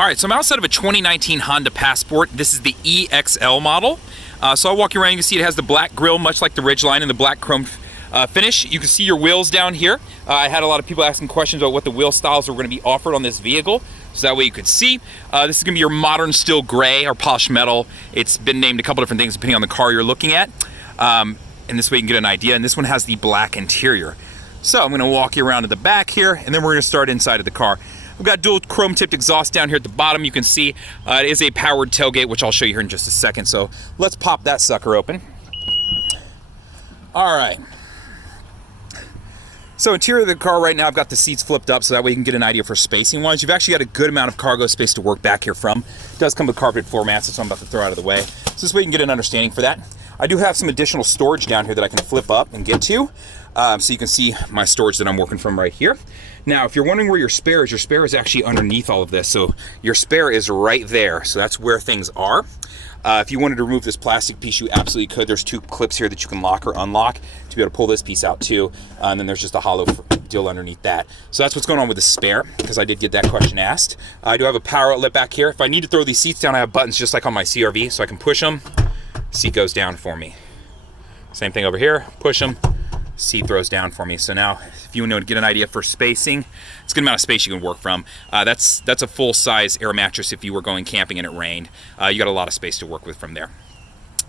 All right, so I'm outside of a 2019 Honda Passport. This is the EXL model. So I'll walk you around. You can see it has the black grille, much like the Ridgeline, and the black chrome finish. You can see your wheels down here. I had a lot of people asking questions about what the wheel styles are going to be offered on this vehicle, so that way you could see. This is going to be your modern steel gray or polished metal. It's been named a couple different things depending on the car you're looking at. And this way you can get an idea. And this one has the black interior. So I'm going to walk you around to the back here, and then we're going to start inside of the car. We've got dual chrome tipped exhaust down here at the bottom. You can see it is a powered tailgate, which I'll show you here in just a second. So let's pop that sucker open. All right. So interior of the car right now, I've got the seats flipped up so that way you can get an idea for spacing wise. You've actually got a good amount of cargo space to work back here from. It does come with carpeted floor mats, so I'm about to throw out of the way. So this way you can get an understanding for that. I do have some additional storage down here that I can flip up and get to. So you can see my storage that I'm working from right here. Now, if you're wondering where your spare is actually underneath all of this. So your spare is right there. So that's where things are. If you wanted to remove this plastic piece, you absolutely could. There's two clips here that you can lock or unlock to be able to pull this piece out too. And then there's just a hollow deal underneath that. So that's what's going on with the spare, because I did get that question asked. I do have a power outlet back here. If I need to throw these seats down, I have buttons just like on my CR-V, so I can push them. Seat goes down for me. Same thing over here, push them. Seat throws down for me. So now, if you want to get an idea for spacing, it's a good amount of space you can work from. That's a full-size air mattress if you were going camping and it rained. You got a lot of space to work with from there.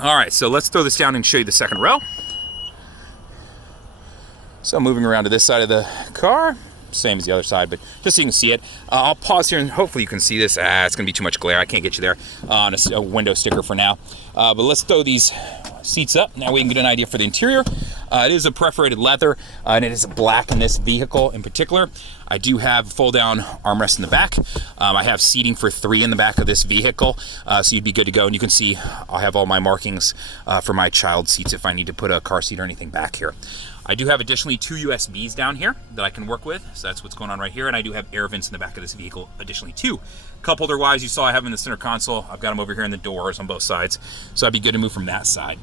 All right, so let's throw this down and show you the second row. So moving around to this side of the car, same as the other side, but just so you can see it. I'll pause here and hopefully you can see this. It's gonna be too much glare. I can't get you there on a window sticker for now. But let's throw these seats up. Now we can get an idea for the interior. It is a perforated leather, and it is black in this vehicle in particular. I do have fold-down armrest in the back. I have seating for 3 in the back of this vehicle, so you'd be good to go. And you can see I'll have all my markings for my child seats if I need to put a car seat or anything back here. I do have additionally 2 USBs down here that I can work with, so that's what's going on right here. And I do have air vents in the back of this vehicle additionally too. Cup holder wise, you saw I have them in the center console. I've got them over here in the doors on both sides, so I'd be good to move from that side.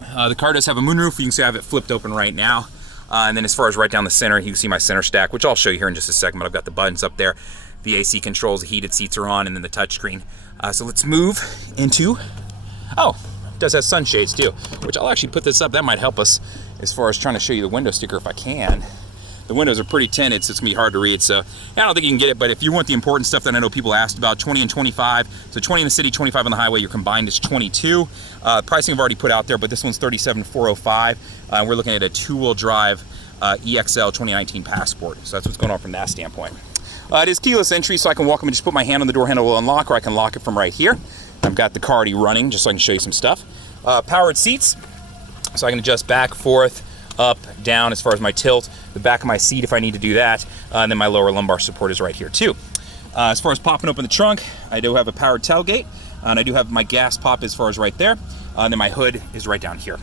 The car does have a moonroof. You can see I have it flipped open right now. And then as far as right down the center, you can see my center stack, which I'll show you here in just a second, but I've got the buttons up there. The AC controls, the heated seats are on, and then the touchscreen. So let's move into, oh, it does have sunshades too, which I'll actually put this up. That might help us as far as trying to show you the window sticker if I can. The windows are pretty tinted, so it's gonna be hard to read. So I don't think you can get it, but if you want the important stuff that I know people asked about, 20 and 25. So 20 in the city, 25 on the highway, your combined is 22. Pricing I've already put out there, but this one's $37,405. We're looking at a 2-wheel drive EXL 2019 Passport. So that's what's going on from that standpoint. It is keyless entry, so I can walk up and just put my hand on the door handle, will unlock, or I can lock it from right here. I've got the car already running, just so I can show you some stuff. Powered seats, so I can adjust back, forth, up, down as far as my tilt, the back of my seat if I need to do that, and then my lower lumbar support is right here too. As far as popping open the trunk, I do have a powered tailgate, and I do have my gas pop as far as right there, and then my hood is right down here.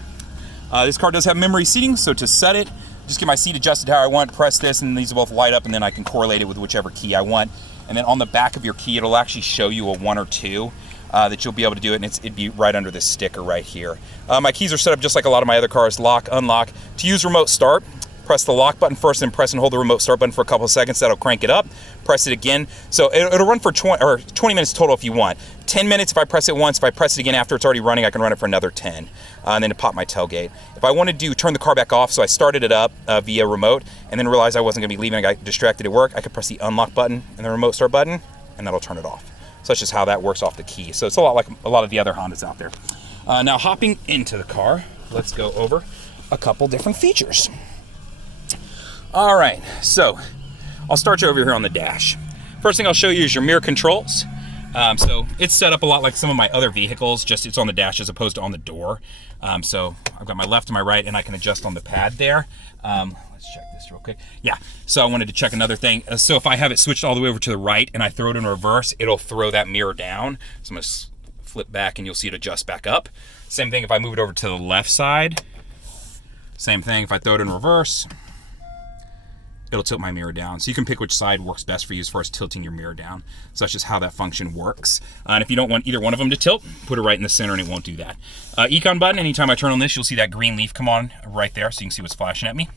This car does have memory seating, so to set it, just get my seat adjusted how I want, press this, and these will both light up, and then I can correlate it with whichever key I want. And then on the back of your key, it'll actually show you a 1 or 2. That you'll be able to do it, and it'd be right under this sticker right here. My keys are set up just like a lot of my other cars, lock, unlock. To use remote start, press the lock button first, then press and hold the remote start button for a couple of seconds. That'll crank it up. Press it again. So it'll run for 20 minutes total if you want. 10 minutes if I press it once. If I press it again after it's already running, I can run it for another 10. And then to pop my tailgate. If I wanted to turn the car back off, so I started it up via remote, and then realized I wasn't gonna be leaving, I got distracted at work, I could press the unlock button and the remote start button, and that'll turn it off. So that's just how that works off the key. So it's a lot like a lot of the other Hondas out there. Now hopping into the car, let's go over a couple different features. All right, so I'll start you over here on the dash. First thing I'll show you is your mirror controls. So it's set up a lot like some of my other vehicles, just it's on the dash as opposed to on the door. So I've got my left and my right, and I can adjust on the pad there. Let's check this real quick. Yeah, so I wanted to check another thing. So if I have it switched all the way over to the right and I throw it in reverse, it'll throw that mirror down. So I'm gonna flip back and you'll see it adjust back up. Same thing if I move it over to the left side. Same thing if I throw it in reverse, it'll tilt my mirror down. So you can pick which side works best for you as far as tilting your mirror down. So that's just how that function works. And if you don't want either one of them to tilt, put it right in the center and it won't do that. Econ button, anytime I turn on this, you'll see that green leaf come on right there so you can see what's flashing at me.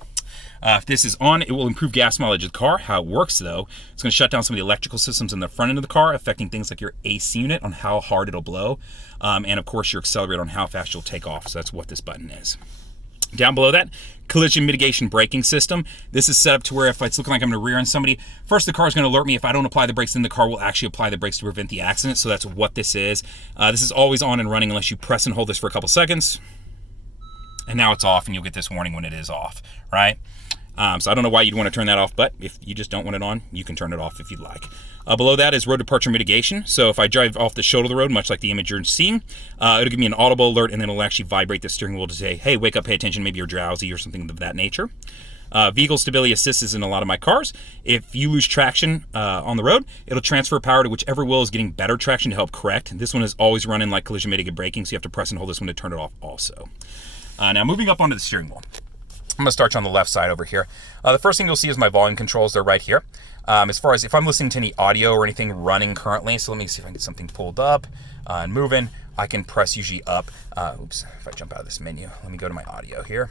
If this is on, it will improve gas mileage of the car. How it works, though, it's going to shut down some of the electrical systems in the front end of the car, affecting things like your AC unit on how hard it'll blow, and of course your accelerator on how fast you'll take off. So that's what this button is. Down below that, collision mitigation braking system. This is set up to where if it's looking like I'm going to rear end somebody, first the car is going to alert me if I don't apply the brakes, then the car will actually apply the brakes to prevent the accident. So that's what this is. This is always on and running unless you press and hold this for a couple seconds. And now it's off, and you'll get this warning when it is off, right? So I don't know why you'd want to turn that off, but if you just don't want it on, you can turn it off if you'd like. Below that is road departure mitigation. So if I drive off the shoulder of the road, much like the image you're seeing, it'll give me an audible alert, and then it'll actually vibrate the steering wheel to say, hey, wake up, pay attention, maybe you're drowsy or something of that nature. Vehicle stability assist is in a lot of my cars. If you lose traction on the road, it'll transfer power to whichever wheel is getting better traction to help correct. This one is always running like collision mitigation braking, so you have to press and hold this one to turn it off also. Now moving up onto the steering wheel. I'm going to start you on the left side over here. The first thing you'll see is my volume controls. They're right here. As far as if I'm listening to any audio or anything running currently, so let me see if I can get something pulled up and moving. I can press usually up. Oops, if I jump out of this menu, let me go to my audio here.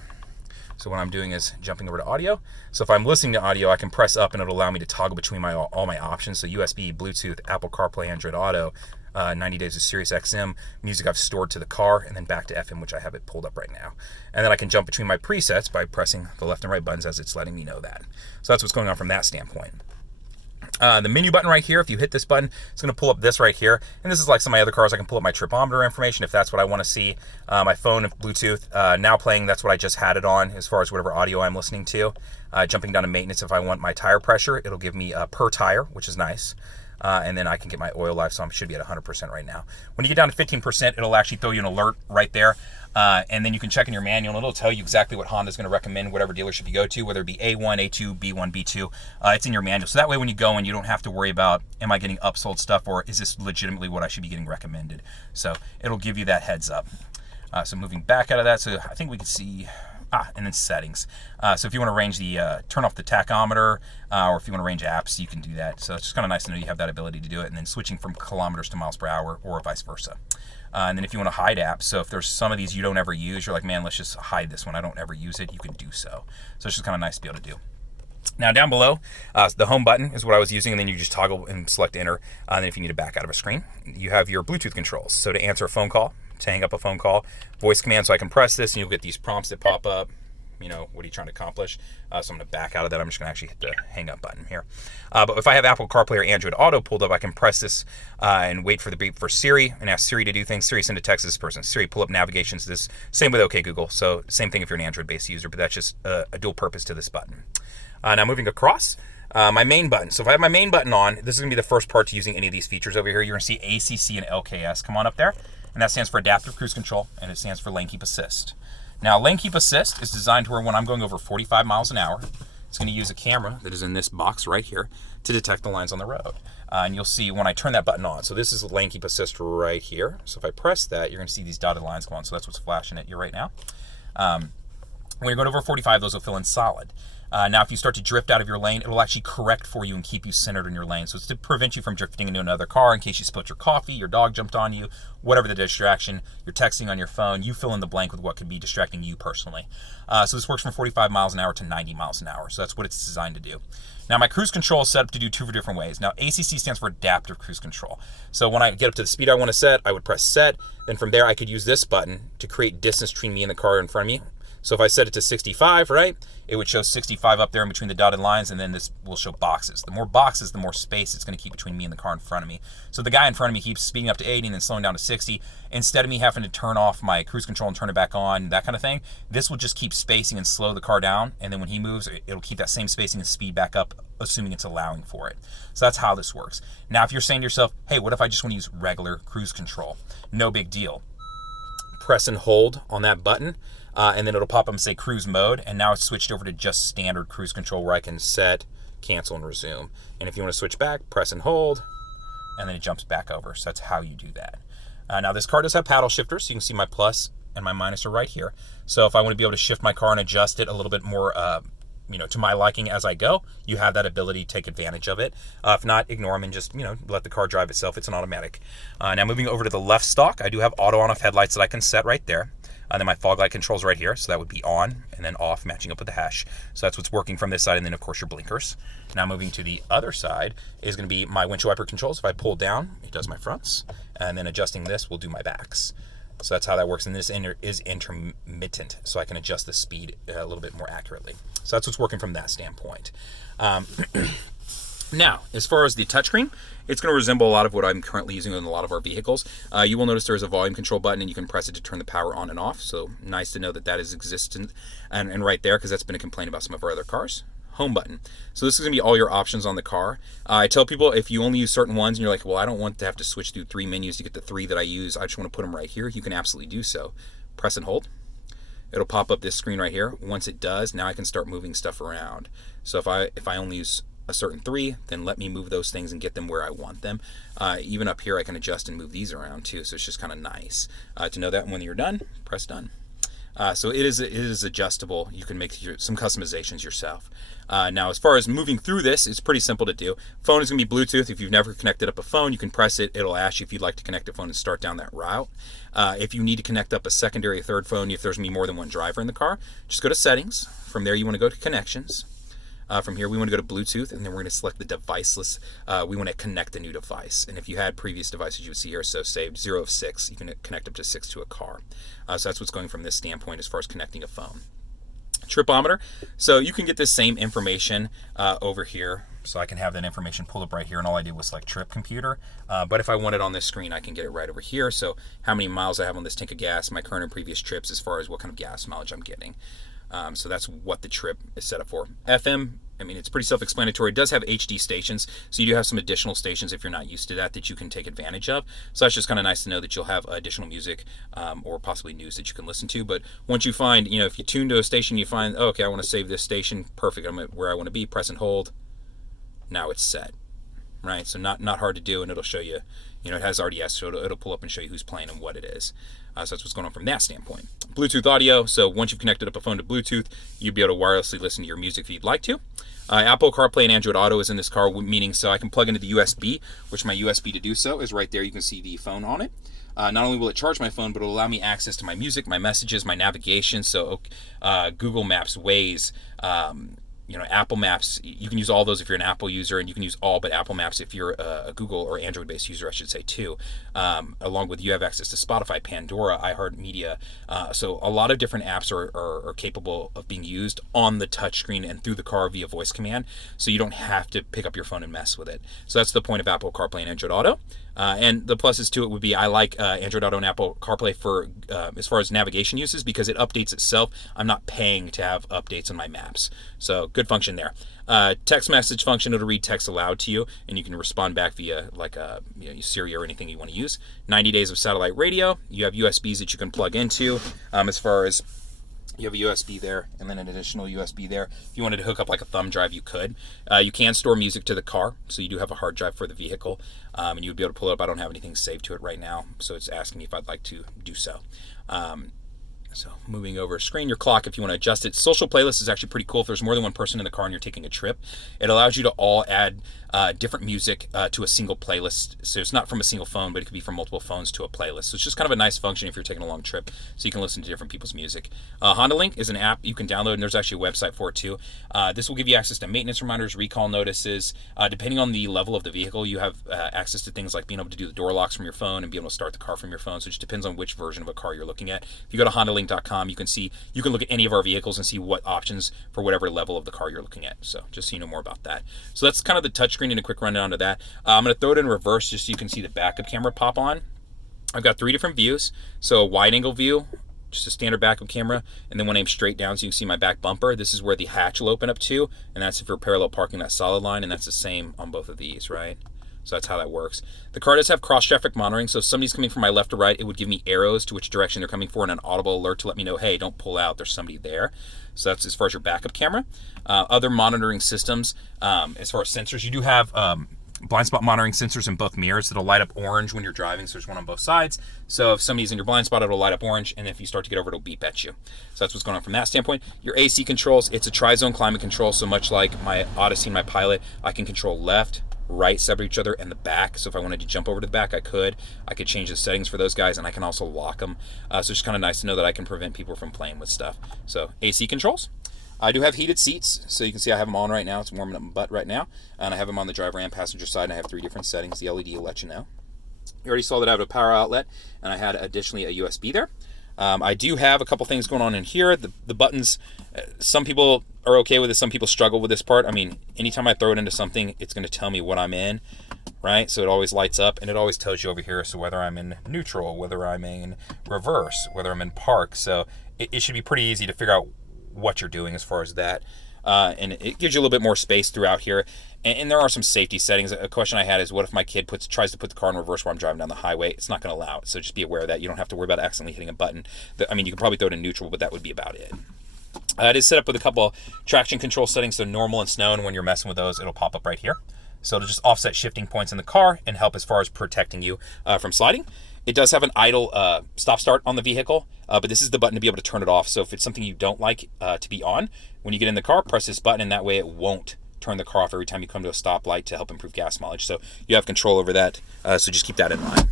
So what I'm doing is jumping over to audio. So if I'm listening to audio, I can press up and it'll allow me to toggle between all my options. So USB, Bluetooth, Apple CarPlay, Android Auto, 90 days of Sirius XM, music I've stored to the car, and then back to FM, which I have it pulled up right now. And then I can jump between my presets by pressing the left and right buttons as it's letting me know that. So that's what's going on from that standpoint. The menu button right here, if you hit this button, it's going to pull up this right here. And this is like some of my other cars. I can pull up my tripometer information if that's what I want to see. My phone, Bluetooth, now playing, that's what I just had it on as far as whatever audio I'm listening to. Jumping down to maintenance, if I want my tire pressure, it'll give me per tire, which is nice. And then I can get my oil life, so I should be at 100% right now. When you get down to 15%, it'll actually throw you an alert right there. And then you can check in your manual, and it'll tell you exactly what Honda's going to recommend, whatever dealership you go to, whether it be A1, A2, B1, B2. It's in your manual. So that way when you go in, you don't have to worry about, am I getting upsold stuff, or is this legitimately what I should be getting recommended? So it'll give you that heads up. So moving back out of that, so I think we can see... and then settings. So if you want to range turn off the tachometer, or if you want to range apps, you can do that. So it's just kind of nice to know you have that ability to do it, and then switching from kilometers to miles per hour, or vice versa. And then if you want to hide apps, so if there's some of these you don't ever use, you're like, man, let's just hide this one, I don't ever use it, you can do so. So it's just kind of nice to be able to do. Now down below, the home button is what I was using, and then you just toggle and select enter. And then if you need to back out of a screen, you have your Bluetooth controls. So to answer a phone call, to hang up a phone call, voice command, so I can press this and you'll get these prompts that pop up. You know, what are you trying to accomplish? So I'm going to back out of that. I'm just going to actually hit the hang up button here. But if I have Apple CarPlay or Android Auto pulled up, I can press this and wait for the beep for Siri and ask Siri to do things. Siri, send a text to this person. Siri, pull up navigation to this. Same with OK Google. So same thing if you're an Android-based user, but that's just a dual purpose to this button. Now moving across, my main button. So if I have my main button on, this is going to be the first part to using any of these features over here. You're going to see ACC and LKS come on up there. And that stands for Adaptive Cruise Control, and it stands for Lane Keep Assist. Now, Lane Keep Assist is designed to where when I'm going over 45 miles an hour, it's going to use a camera that is in this box right here to detect the lines on the road. And you'll see when I turn that button on. So this is Lane Keep Assist right here. So if I press that, you're going to see these dotted lines go on. So that's what's flashing at you right now. When you're going over 45, those will fill in solid. Now, if you start to drift out of your lane, it'll actually correct for you and keep you centered in your lane. So it's to prevent you from drifting into another car in case you spilled your coffee, your dog jumped on you, whatever the distraction, you're texting on your phone, you fill in the blank with what could be distracting you personally. So this works from 45 miles an hour to 90 miles an hour. So that's what it's designed to do. Now, my cruise control is set up to do two different ways. Now, ACC stands for Adaptive Cruise Control. So when I get up to the speed I want to set, I would press set. Then from there, I could use this button to create distance between me and the car in front of me. So if I set it to 65, right, it would show 65 up there in between the dotted lines, and then this will show boxes. The more boxes, the more space it's going to keep between me and the car in front of me. So the guy in front of me keeps speeding up to 80 and then slowing down to 60. Instead of me having to turn off my cruise control and turn it back on, that kind of thing, this will just keep spacing and slow the car down, and then when he moves, it'll keep that same spacing and speed back up, assuming it's allowing for it. So that's how this works. Now, if you're saying to yourself, hey, what if I just want to use regular cruise control? No big deal. Press and hold on that button, and then it'll pop up and say cruise mode, and now it's switched over to just standard cruise control where I can set, cancel, and resume. And if you want to switch back, press and hold, and then it jumps back over. So that's how you do that. Now this car does have paddle shifters, so you can see my plus and my minus are right here. So if I want to be able to shift my car and adjust it a little bit more to my liking as I go, you have that ability to take advantage of it. If not, ignore them and just, let the car drive itself. It's an automatic. Now moving over to the left stalk, I do have auto on-off headlights that I can set right there. And then my fog light controls right here, so that would be on and then off, matching up with the hash. So that's what's working from this side, and then of course your blinkers. Now moving to the other side is going to be my windshield wiper controls. If I pull down, it does my fronts, and then adjusting this will do my backs. So that's how that works, and this is intermittent, so I can adjust the speed a little bit more accurately. So that's what's working from that standpoint. Now, as far as the touchscreen, it's going to resemble a lot of what I'm currently using in a lot of our vehicles. You will notice there's a volume control button, and you can press it to turn the power on and off. So nice to know that that is existent and right there, because that's been a complaint about some of our other cars. Home button. So this is going to be all your options on the car. I tell people, if you only use certain ones and you're like, well, I don't want to have to switch through 3 menus to get the 3 that I use, I just want to put them right here, you can absolutely do so. Press and hold. It'll pop up this screen right here. Once it does, now I can start moving stuff around. So if I only use a certain 3, then let me move those things and get them where I want them. Even up here, I can adjust and move these around too, so it's just kind of nice to know that. And when you're done, press done. So it is adjustable. You can make some customizations yourself. Now, as far as moving through this, it's pretty simple to do. Phone is going to be Bluetooth. If you've never connected up a phone, you can press it. It'll ask you if you'd like to connect a phone and start down that route. If you need to connect up a secondary or third phone, if there's going to be more than one driver in the car, just go to Settings. From there, you want to go to Connections. From here, we want to go to Bluetooth, and then we're going to select the device list. We want to connect a new device. And if you had previous devices, you would see here, so saved 0 of 6. You can connect up to 6 to a car. So that's what's going from this standpoint as far as connecting a phone. Tripometer. So you can get this same information over here. So I can have that information pulled up right here, and all I did was select trip computer. But if I want it on this screen, I can get it right over here. So how many miles I have on this tank of gas, my current and previous trips, as far as what kind of gas mileage I'm getting. So that's what the trip is set up for. FM, I mean, it's pretty self-explanatory. It does have HD stations, so you do have some additional stations if you're not used to that you can take advantage of. So that's just kind of nice to know that you'll have additional music or possibly news that you can listen to. But once you find, if you tune to a station, you find, oh, okay, I want to save this station. Perfect, I'm at where I want to be. Press and hold. Now it's set, right? So not hard to do, and it'll show you, it has RDS, so it'll pull up and show you who's playing and what it is. So that's what's going on from that standpoint. Bluetooth audio, so once you've connected up a phone to Bluetooth, you'll be able to wirelessly listen to your music if you'd like to. Apple CarPlay and Android Auto is in this car, meaning so I can plug into the USB, which my USB to do so is right there. You can see the phone on it. Not only will it charge my phone, but it'll allow me access to my music, my messages, my navigation, so Google Maps, Waze, Apple Maps, you can use all those if you're an Apple user, and you can use all but Apple Maps if you're a Google or Android-based user, I should say, too. Along with, you have access to Spotify, Pandora, iHeartMedia. So a lot of different apps are capable of being used on the touchscreen and through the car via voice command, so you don't have to pick up your phone and mess with it. So that's the point of Apple CarPlay and Android Auto. And the pluses to it would be, I like Android Auto and Apple CarPlay for as far as navigation uses, because it updates itself. I'm not paying to have updates on my maps. So good function there. Text message function, it'll read text aloud to you, and you can respond back via like Siri or anything you want to use. 90 days of satellite radio. You have USBs that you can plug into. As far as you have a USB there, and then an additional USB there. If you wanted to hook up like a thumb drive, you could. You can store music to the car, so you do have a hard drive for the vehicle, and you would be able to pull it up. I don't have anything saved to it right now, so it's asking me if I'd like to do so. So moving over, screen your clock if you want to adjust it. Social playlist is actually pretty cool. If there's more than one person in the car and you're taking a trip, it allows you to all add different music to a single playlist. So it's not from a single phone, but it could be from multiple phones to a playlist. So it's just kind of a nice function if you're taking a long trip, so you can listen to different people's music. HondaLink is an app you can download, and there's actually a website for it too. This will give you access to maintenance reminders, recall notices. Depending on the level of the vehicle, you have access to things like being able to do the door locks from your phone and being able to start the car from your phone. So it just depends on which version of a car you're looking at. If you go to HondaLink.com, you can look at any of our vehicles and see what options for whatever level of the car you're looking at. So just so you know more about that. So that's kind of the touchscreen and a quick rundown of that. I'm going to throw it in reverse just so you can see the backup camera pop on. I've got 3 different views. So a wide angle view, just a standard backup camera, and then when I'm straight down so you can see my back bumper, this is where the hatch will open up to, and that's if you're parallel parking that solid line, and that's the same on both of these, right? So that's how that works. The car does have cross-traffic monitoring, so if somebody's coming from my left or right, it would give me arrows to which direction they're coming for and an audible alert to let me know, hey, don't pull out, there's somebody there. So that's as far as your backup camera. Other monitoring systems, as far as sensors, you do have blind spot monitoring sensors in both mirrors that'll light up orange when you're driving, so there's one on both sides. So if somebody's in your blind spot, it'll light up orange, and if you start to get over, it'll beep at you. So that's what's going on from that standpoint. Your AC controls, it's a tri-zone climate control, so much like my Odyssey and my Pilot, I can control left, right, separate each other, and the back. So if I wanted to jump over to the back, I could change the settings for those guys, and I can also lock them. So it's just kind of nice to know that I can prevent people from playing with stuff. So AC controls. I do have heated seats, so you can see I have them on right now. It's warming up my butt right now. And I have them on the driver and passenger side, and I have 3 different settings. The LED will let you know. You already saw that I have a power outlet, and I had additionally a USB there. I do have a couple things going on in here. The buttons, some people are okay with it, some people struggle with this part. I mean, anytime I throw it into something, it's going to tell me what I'm in, right? So it always lights up, and it always tells you over here, so whether I'm in neutral, whether I'm in reverse, whether I'm in park. So it should be pretty easy to figure out what you're doing as far as that. And it gives you a little bit more space throughout here. And there are some safety settings. A question I had is, what if my kid tries to put the car in reverse while I'm driving down the highway? It's not going to allow it. So just be aware of that. You don't have to worry about accidentally hitting a button. I mean, you can probably throw it in neutral, but that would be about it. It is set up with a couple traction control settings, so normal and snow, and when you're messing with those, it'll pop up right here. So it'll just offset shifting points in the car and help as far as protecting you from sliding. It does have an idle stop-start on the vehicle, but this is the button to be able to turn it off. So if it's something you don't like to be on, when you get in the car, press this button, and that way it won't turn the car off every time you come to a stoplight to help improve gas mileage. So you have control over that, so just keep that in mind.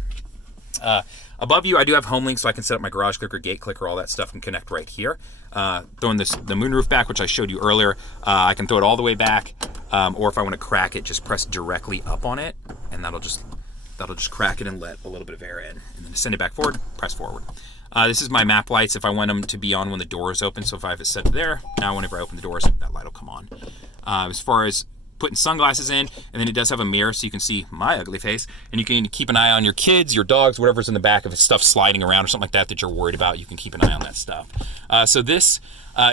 Above you, I do have HomeLink, so I can set up my garage clicker, gate clicker, all that stuff, and connect right here. Throwing the moonroof back, which I showed you earlier, I can throw it all the way back, or if I want to crack it, just press directly up on it, and that'll just crack it and let a little bit of air in. And then send it back forward, press forward. This is my map lights if I want them to be on when the door is open. So if I have it set there, now whenever I open the doors, that light will come on. As far as putting sunglasses in, and then it does have a mirror so you can see my ugly face, and you can keep an eye on your kids, your dogs, whatever's in the back. If it's stuff sliding around or something like that you're worried about, you can keep an eye on that stuff. So this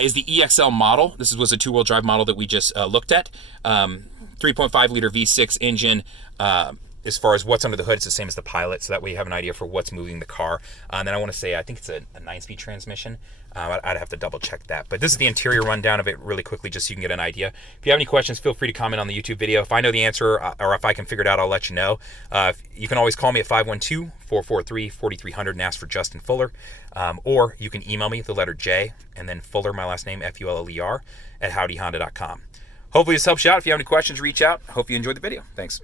is the EXL model. This was a 2-wheel drive model that we just looked at. 3.5 liter V6 engine. As far as what's under the hood, it's the same as the Pilot, so that way you have an idea for what's moving the car. And then I want to say, I think it's a 9-speed transmission. I'd have to double check that. But this is the interior rundown of it really quickly, just so you can get an idea. If you have any questions, feel free to comment on the YouTube video. If I know the answer, or if I can figure it out, I'll let you know. You can always call me at 512-443-4300 and ask for Justin Fuller. Or you can email me, the letter J, and then Fuller, my last name, Fuller, at howdyhonda.com. Hopefully this helps you out. If you have any questions, reach out. Hope you enjoyed the video. Thanks.